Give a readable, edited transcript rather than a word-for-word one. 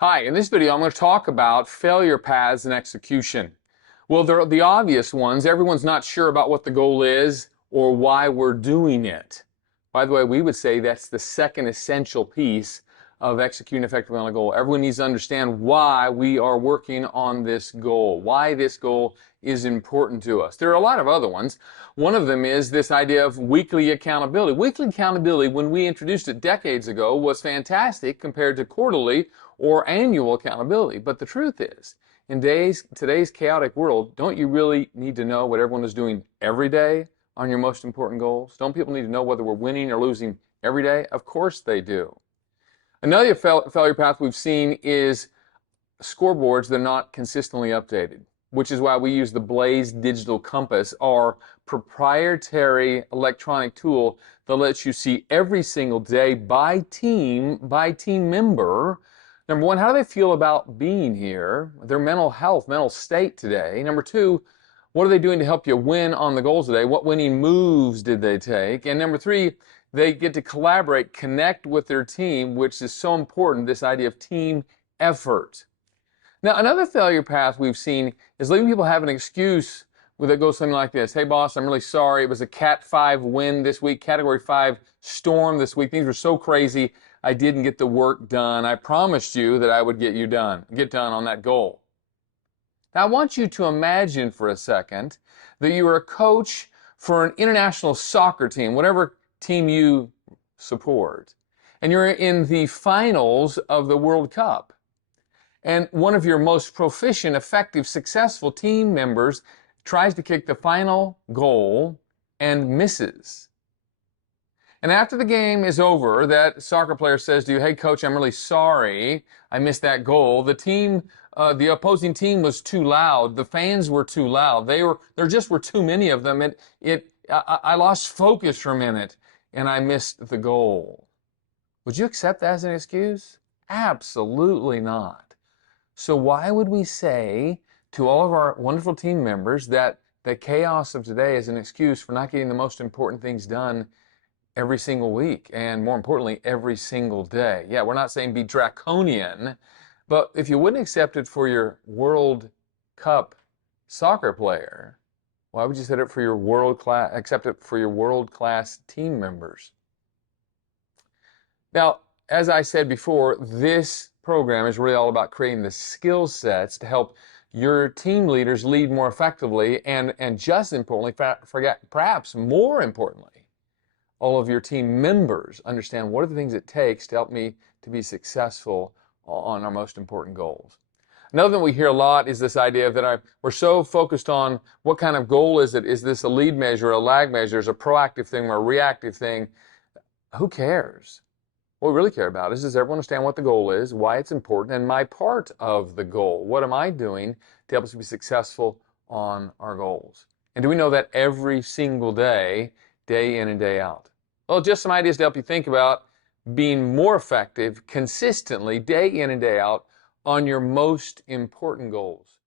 Hi, in this video I'm going to talk about failure paths and execution. Well, they're the obvious ones. Everyone's not sure about what the goal is or why we're doing it. By the way, we would say that's the second essential piece of executing effectively on a goal. Everyone needs to understand why we are working on this goal, why this goal is important to us. There are a lot of other ones. One of them is this idea of weekly accountability. Weekly accountability, when we introduced it decades ago, was fantastic compared to quarterly or annual accountability. But the truth is, in today's chaotic world, don't you really need to know what everyone is doing every day on your most important goals? Don't people need to know whether we're winning or losing every day? Of course they do. Another failure path we've seen is scoreboards that are not consistently updated, which is why we use the Blaze Digital Compass, our proprietary electronic tool that lets you see every single day by team member. Number one, how do they feel about being here, their mental health, mental state today? Number two, what are they doing to help you win on the goals today? What winning moves did they take? And number three, they get to collaborate, connect with their team, which is so important, this idea of team effort. Now, another failure path we've seen is letting people have an excuse that goes something like this. Hey, boss, I'm really sorry. It was a Cat 5 wind this week, Category 5 storm this week. Things were so crazy, I didn't get the work done. I promised you that I would get done on that goal. Now, I want you to imagine for a second that you are a coach for an international soccer team, whatever team you support, and you're in the finals of the World Cup. And one of your most proficient, effective, successful team members tries to kick the final goal and misses. And after the game is over, that soccer player says to you, hey, coach, I'm really sorry I missed that goal. The opposing team was too loud. The fans were too loud. There just were too many of them. I lost focus for a minute and I missed the goal. Would you accept that as an excuse? Absolutely not. So why would we say to all of our wonderful team members that the chaos of today is an excuse for not getting the most important things done every single week, and more importantly, every single day? Yeah, we're not saying be draconian, but if you wouldn't accept it for your World Cup soccer player, why would you accept it for your world-class team members? Now, as I said before, this program is really all about creating the skill sets to help your team leaders lead more effectively, and just importantly, perhaps more importantly, all of your team members understand what are the things it takes to help me to be successful on our most important goals. Another thing we hear a lot is this idea that we're so focused on what kind of goal is it. Is this a lead measure, a lag measure, is a proactive thing or a reactive thing? Who cares? What we really care about is, does everyone understand what the goal is, why it's important, and my part of the goal? What am I doing to help us be successful on our goals? And do we know that every single day, day in and day out? Well, just some ideas to help you think about being more effective consistently, day in and day out, on your most important goals.